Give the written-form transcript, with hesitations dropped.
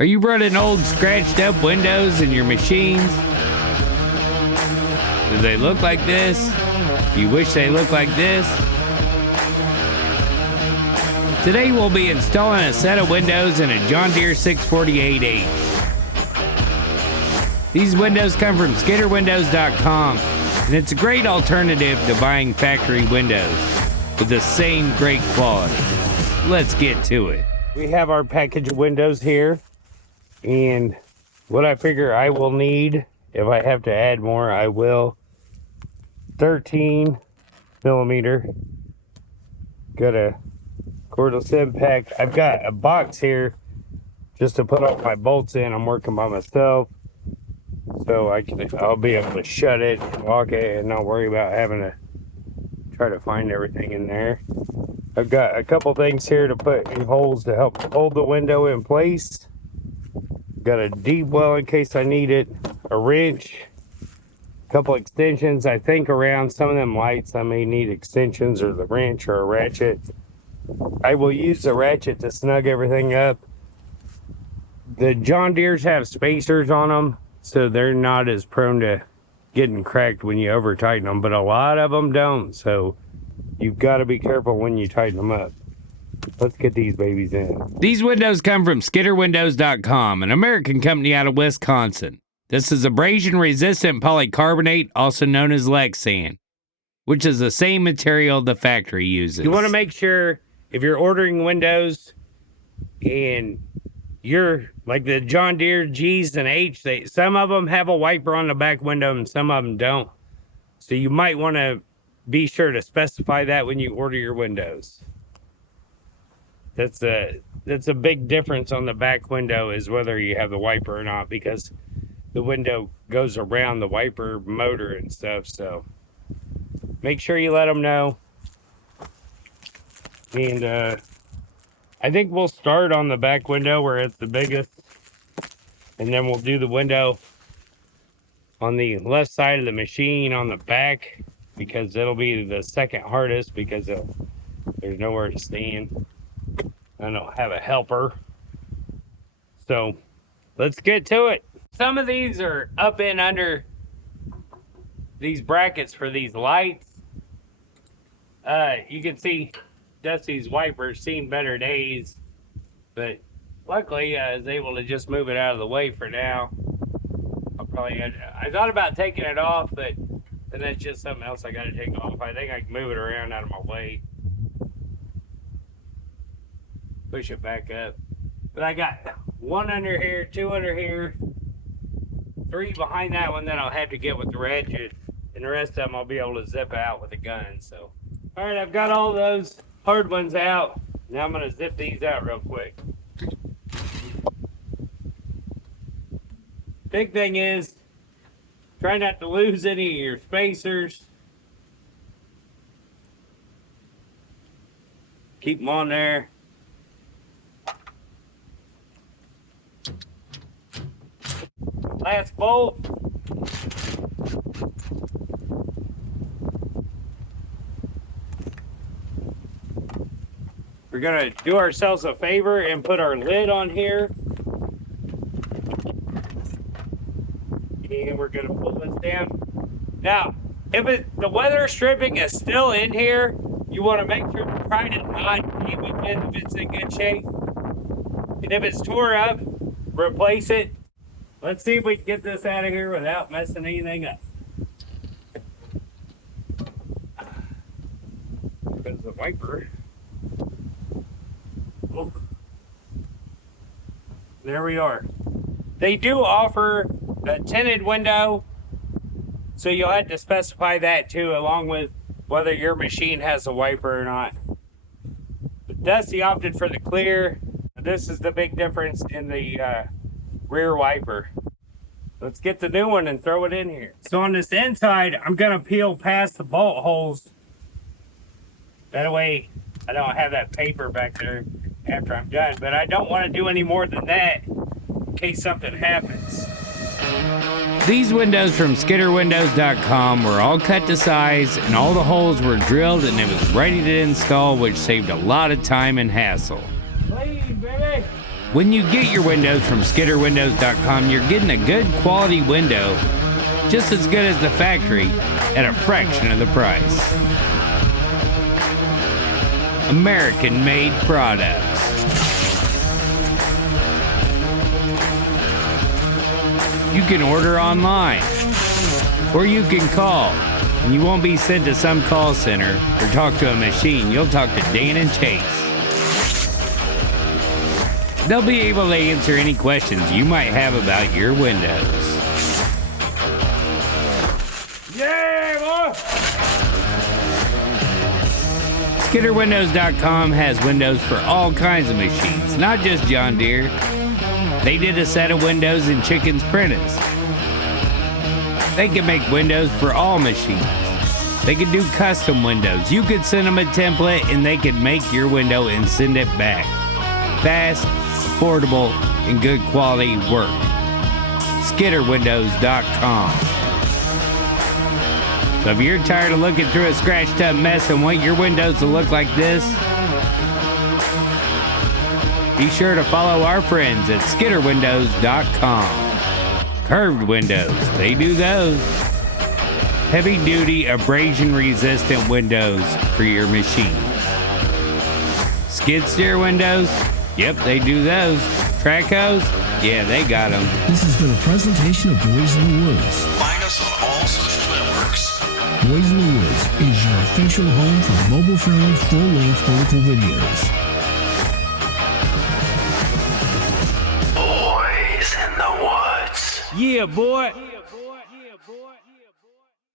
Are you running old scratched up windows in your machines? Do they look like this? Do you wish they looked like this? Today we'll be installing a set of windows in a John Deere 648H. These windows come from skidderwindows.com, and it's a great alternative to buying factory windows with the same great quality. Let's get to it. We have our package of windows here, and what I figure I will need, if I have to add more, I will. 13 millimeter. Got a cordless impact. I've got a box here just to put all my bolts in. I'm working by myself, so I'll be able to shut it, lock it, and not worry about having to try to find everything in there. I've got a couple things here to put in holes to help hold the window in place. Got a deep well in case I need it, a wrench, a couple extensions. I think around some of them lights I may need extensions, or the wrench, or a ratchet. I will use the ratchet to snug everything up. The John Deeres have spacers on them, so they're not as prone to getting cracked when you over tighten them, but a lot of them don't, so you've got to be careful when you tighten them up. Let's get these babies in. These windows come from skidderwindows.com, an American company out of Wisconsin. This is abrasion resistant polycarbonate, also known as Lexan, which is the same material the factory uses. You want to make sure if you're ordering windows and you're like the John Deere G's and H, some of them have a wiper on the back window and some of them don't. So you might want to be sure to specify that when you order your windows. That's a big difference on the back window, is whether you have the wiper or not, because the window goes around the wiper motor and stuff. So make sure you let them know. And I think we'll start on the back window where it's the biggest, and then we'll do the window on the left side of the machine on the back, because it'll be the second hardest, because there's nowhere to stand. I don't have a helper. So let's get to it. Some of these are up and under these brackets for these lights. You can see Dusty's wiper's seen better days, but luckily I was able to just move it out of the way for now. I thought about taking it off, but then that's just something else I got to take off. I think I can move it around out of my way. Push it back up. But I got one under here, two under here, three behind that one that I'll have to get with the ratchet, and the rest of them I'll be able to zip out with a gun. So, all right, I've got all those hard ones out. Now I'm gonna zip these out real quick. Big thing is, try not to lose any of your spacers. Keep them on there. Last bolt. We're gonna do ourselves a favor and put our lid on here. And we're gonna pull this down. Now, if the weather stripping is still in here, you wanna make sure to try to not keep it in if it's in good shape. And if it's tore up, replace it. Let's see if we can get this out of here without messing anything up. There's the wiper. Oh. There we are. They do offer a tinted window, so you'll have to specify that too, along with whether your machine has a wiper or not. But Dusty opted for the clear. This is the big difference in the rear wiper. Let's get the new one and throw it in here. So on this inside, I'm gonna peel past the bolt holes. That way I don't have that paper back there after I'm done, but I don't want to do any more than that in case something happens. These windows from skidderwindows.com were all cut to size, and all the holes were drilled, and it was ready to install, which saved a lot of time and hassle. Clean, baby. When you get your windows from skidderwindows.com, you're getting a good quality window, just as good as the factory, at a fraction of the price. American-made products. You can order online, or you can call, and you won't be sent to some call center or talk to a machine. You'll talk to Dan and Chase. They'll be able to answer any questions you might have about your windows. Yeah, boy! SkidderWindows.com has windows for all kinds of machines, not just John Deere. They did a set of windows in Chicken's Prentice. They can make windows for all machines. They can do custom windows. You could send them a template and they could make your window and send it back. Fast, affordable, and good quality work. SkidderWindows.com. So if you're tired of looking through a scratched up mess and want your windows to look like this, be sure to follow our friends at SkidderWindows.com. Curved windows, they do those. Heavy duty abrasion resistant windows for your machine. Skid steer windows, yep, they do those. Track hose, yeah, they got them. This has been a presentation of Boys in the Woods. Find us on all social networks. Boys in the Woods is your official home for mobile-friendly, full-length vertical videos. Boys in the Woods. Yeah, boy.